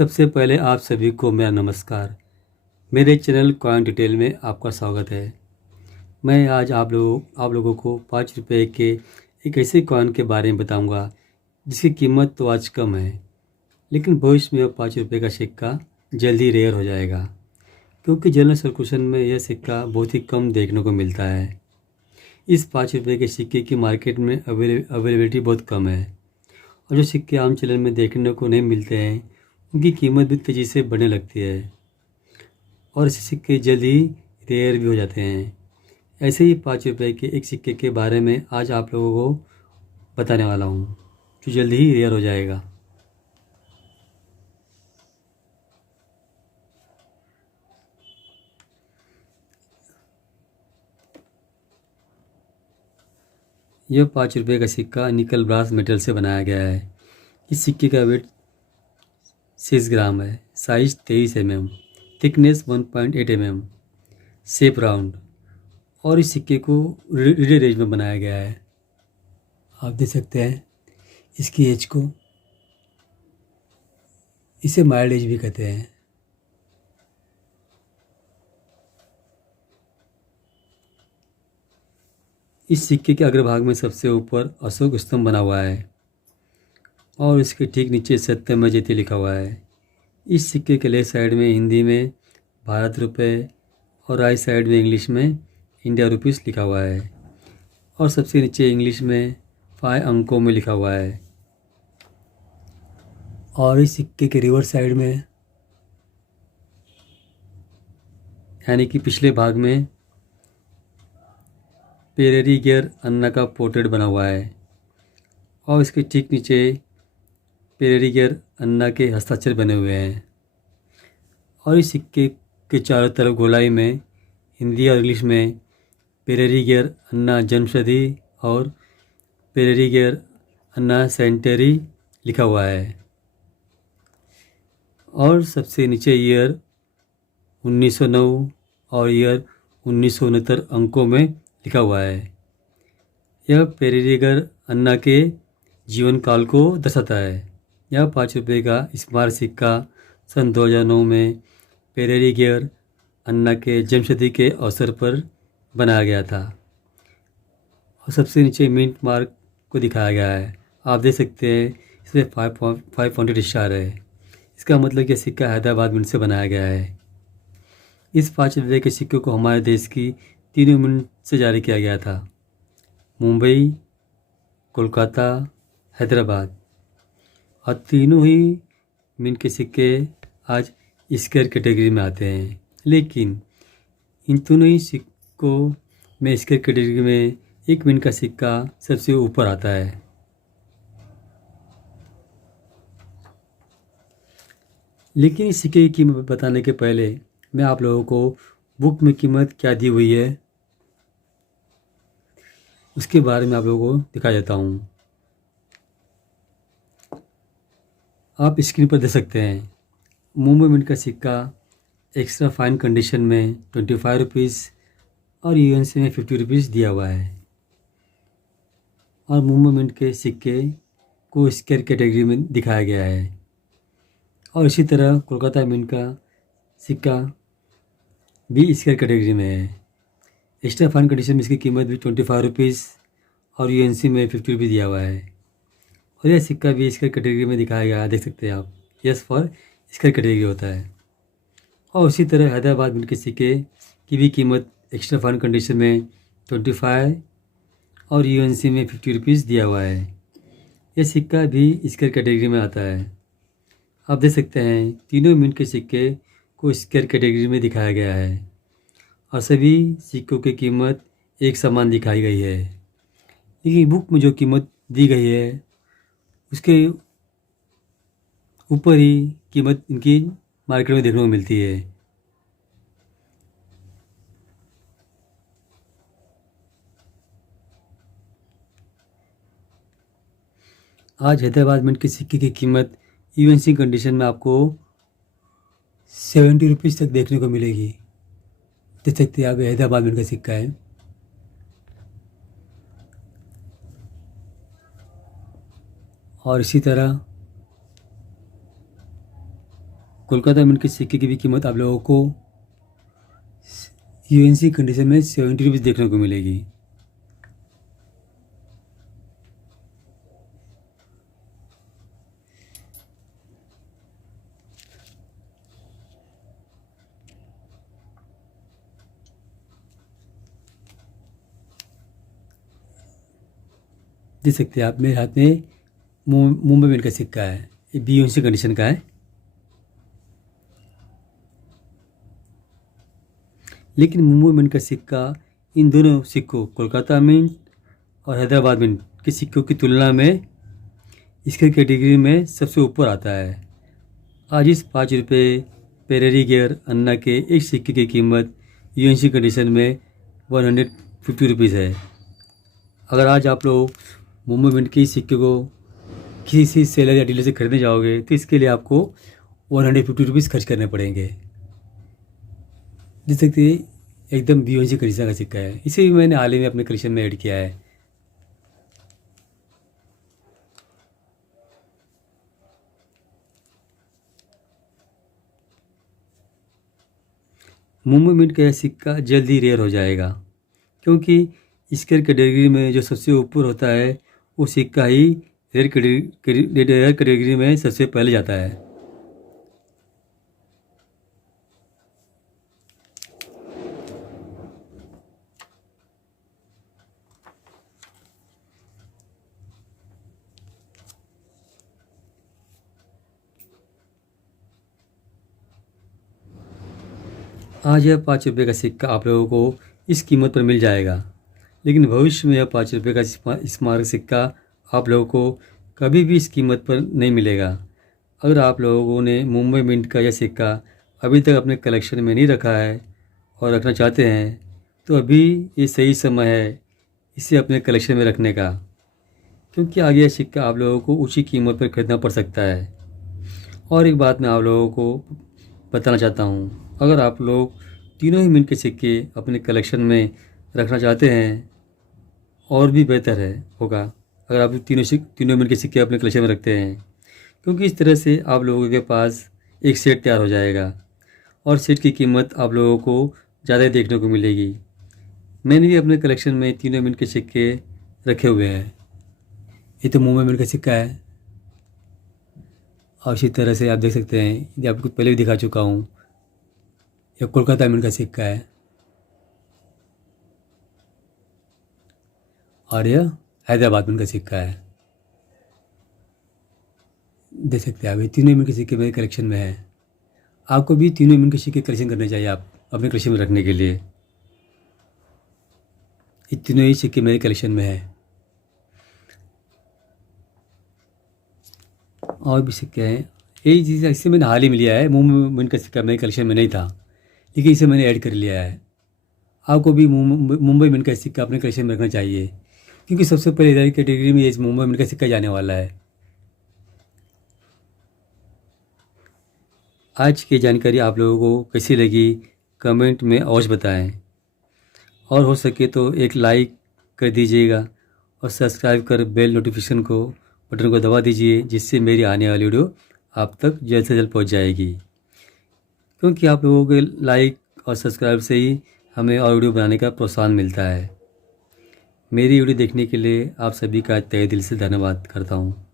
सबसे पहले आप सभी को मेरा नमस्कार। मेरे चैनल कॉइन डिटेल में आपका स्वागत है। मैं आज आप लोगों को 5 रुपए के एक ऐसे कॉइन के बारे में बताऊंगा जिसकी कीमत तो आज कम है, लेकिन भविष्य में 5 रुपए का सिक्का जल्दी रेयर हो जाएगा, क्योंकि जनरल सर्कुलेशन में यह सिक्का बहुत ही कम देखने को मिलता है। इस 5 रुपए के सिक्के की मार्केट में अवेलेबिलिटी बहुत कम है, और जो सिक्के आम चलन में देखने को नहीं मिलते हैं उनकी कीमत भी तेज़ी से बढ़ने लगती है, और ऐसे सिक्के जल्द ही रेयर भी हो जाते हैं। ऐसे ही 5 रुपए के एक सिक्के के बारे में आज आप लोगों को बताने वाला हूँ, जो जल्द ही रेयर हो जाएगा। यह 5 रुपए का सिक्का निकल ब्रास मेटल से बनाया गया है। इस सिक्के का वेट 6 ग्राम है, size 23 mm, thickness 1.8 mm, shape round, और इस सिक्के को रिडे रेंज में बनाया गया है। आप देख सकते हैं इसकी एज को, इसे माइल्ड एज भी कहते हैं। इस सिक्के के अग्रभाग में सबसे ऊपर अशोक स्तंभ बना हुआ है, और इसके ठीक नीचे सत्यम जयते लिखा हुआ है। इस सिक्के के लेफ्ट साइड में हिंदी में भारत रुपये और राइट साइड में इंग्लिश में इंडिया रुपीस लिखा हुआ है, और सबसे नीचे इंग्लिश में 5 अंकों में लिखा हुआ है। और इस सिक्के के रिवर्स साइड में, यानी कि पिछले भाग में, पेरेरी गियर अन्ना का पोर्ट्रेट बना हुआ है, और इसके ठीक नीचे पेरेरी गियर अन्ना के हस्ताक्षर बने हुए हैं। और इस सिक्के के चारों तरफ गोलाई में हिंदी और इंग्लिश में पेरेरी गियर अन्ना जन्मशती और पेरेरी गियर अन्ना सेंटेरी लिखा हुआ है, और सबसे नीचे ईयर 1909 और ईयर 1969 अंकों में लिखा हुआ है। यह पेरेरिगर अन्ना के जीवन काल को दर्शाता है। यह 5 रुपए का स्मारक सिक्का सन 2009 में पेरेरिगर अन्ना के जन्मशती के अवसर पर बनाया गया था, और सबसे नीचे मिंट मार्क को दिखाया गया है। आप देख सकते हैं इसमें 5 पॉइंटेड स्टार है। इसका मतलब कि सिक्का हैदराबाद मिंट से बनाया गया है। इस 5 रुपए के सिक्के को हमारे देश की तीनों मिंट से जारी किया गया था: मुंबई, कोलकाता, हैदराबाद। और तीनों ही मिंट के सिक्के आज स्क्वायर कैटेगरी में आते हैं, लेकिन इन तीनों ही सिक्कों में स्क्वायर कैटेगरी में एक मिंट का सिक्का सबसे ऊपर आता है। लेकिन इस सिक्के की कीमत बताने के पहले मैं आप लोगों को बुक में कीमत क्या दी हुई है उसके बारे में आप लोगों को दिखा देता हूँ। आप स्क्रीन पर देख सकते हैं मुंबई मिंट का सिक्का एक्स्ट्रा फाइन कंडीशन में 25 रुपीज़ और यूएनसी में 50 रुपीज़ दिया हुआ है, और मुंबई मिंट के सिक्के को स्क्वायर कैटेगरी में दिखाया गया है। और इसी तरह कोलकाता मिंट का सिक्का भी स्क्वायर कैटेगरी में है। एक्स्ट्रा फाइन कंडीशन में इसकी कीमत भी 25 रुपीज़ और यूएनसी में 50 रुपीज़ दिया हुआ है, और यह सिक्का भी स्क्वायर कैटेगरी में दिखाया गया है। देख सकते हैं आप, यस फॉर स्क्वायर कैटेगरी होता है। और उसी तरह हैदराबाद मिंट के सिक्के की भी कीमत एक्स्ट्रा फाइन कंडीशन में 25 और यूएनसी में 50 रुपीज़ दिया हुआ है। यह सिक्का भी स्क्वायर कैटेगरी में आता है। आप देख सकते हैं तीनों मिंट के सिक्के को स्क्वायर कैटेगरी में दिखाया गया है, और सभी सिक्कों की कीमत एक समान दिखाई गई है। लेकिन बुक में जो कीमत दी गई है उसके ऊपर ही कीमत इनकी मार्केट में देखने को मिलती है। आज हैदराबाद मिंट के सिक्के की कीमत यूएनसी कंडीशन में आपको 70 रुपीज़ तक देखने को मिलेगी। देख सकते हैं आप, हैदराबाद मिंट का सिक्का है। और इसी तरह कोलकाता मिंट के सिक्के की भी कीमत आप लोगों को यूएनसी कंडीशन में 70 रुपीज़ देखने को मिलेगी। देख सकते हैं आप, मेरे हाथ में मुंबई मिंट का सिक्का है, ये बीओसी कंडीशन का है। लेकिन मुंबई मिंट का सिक्का इन दोनों सिक्कों कोलकाता मिंट और हैदराबाद मिंट के सिक्कों की तुलना में इसके कैटेगरी में सबसे ऊपर आता है। आज इस 5 रुपये पेरेरी गियर अन्ना के एक सिक्के की कीमत यूएनसी कंडीशन में 150 रुपीज़ है। अगर आज आप लोग मुंबई मिंट के सिक्के को किसी सेलर या डीलर से खरीदने जाओगे तो इसके लिए आपको 150 रुपीज़ खर्च करने पड़ेंगे। देख सकते हैं एकदम बीओसी कंडीशन का सिक्का है, इसे भी मैंने हाल ही में अपने कलेक्शन में ऐड किया है। मुंबई मिंट का यह सिक्का जल्द ही रेयर हो जाएगा, क्योंकि इसके कैटेगरी में जो सबसे ऊपर होता है वो सिक्का ही रेयर कैटेगरी में सबसे पहले जाता है। आज यह 5 रुपये का सिक्का आप लोगों को इस कीमत पर मिल जाएगा, लेकिन भविष्य में यह 5 रुपये का स्मारक सिक्का आप लोगों को कभी भी इस कीमत पर नहीं मिलेगा। अगर आप लोगों ने मुंबई मिंट का यह सिक्का अभी तक अपने कलेक्शन में नहीं रखा है और रखना चाहते हैं तो अभी ये सही समय है इसे अपने कलेक्शन में रखने का, क्योंकि आगे यह सिक्का आप लोगों को ऊँची कीमत पर खरीदना पड़ सकता है। और एक बात मैं आप लोगों को बताना चाहता हूँ, अगर आप लोग तीनों ही मिंट के सिक्के अपने कलेक्शन में रखना चाहते हैं और भी बेहतर होगा अगर आप तीनों मिंट के सिक्के अपने कलेक्शन में रखते हैं, क्योंकि इस तरह से आप लोगों के पास एक सेट तैयार हो जाएगा और सेट की कीमत आप लोगों को ज़्यादा देखने को मिलेगी। मैंने भी अपने कलेक्शन में तीनों मिंट के सिक्के रखे हुए हैं। ये तो मुंबई मिंट का सिक्का है और इसी तरह से आप देख सकते हैं, ये आपको पहले भी दिखा चुका हूँ, यह कोलकाता मिंट का सिक्का है और यह हैदराबाद मिंट का सिक्का है। देख सकते हैं आप, ये तीनों मिंट के सिक्के मेरे कलेक्शन में है। आपको भी तीनों मिंट के सिक्के कलेक्शन करने चाहिए आप अपने कलेक्शन में रखने के लिए। ये तीनों ही सिक्के मेरे कलेक्शन में है। और भी सिक्के हैं, यही चीज़ इससे मैंने हाल ही में लिया है। मुंबई मिंट का सिक्का मेरे कलेक्शन में नहीं था, लेकिन इसे मैंने ऐड कर लिया है। आपको भी मुंबई मिंट का सिक्का अपने कलेक्शन में रखना चाहिए, क्योंकि सबसे पहले रेयर कैटेगरी में ये मुंबई मिंट का सिक्का जाने वाला है। आज की जानकारी आप लोगों को कैसी लगी कमेंट में अवश्य बताएं, और हो सके तो एक लाइक कर दीजिएगा और सब्सक्राइब कर बेल नोटिफिकेशन को बटन को दबा दीजिए, जिससे मेरी आने वाली वीडियो आप तक जल्द से जल्द पहुंच जाएगी। क्योंकि आप लोगों के लाइक और सब्सक्राइब से ही हमें और वीडियो बनाने का प्रोत्साहन मिलता है। मेरी वीडियो देखने के लिए आप सभी का तहे दिल से धन्यवाद करता हूँ।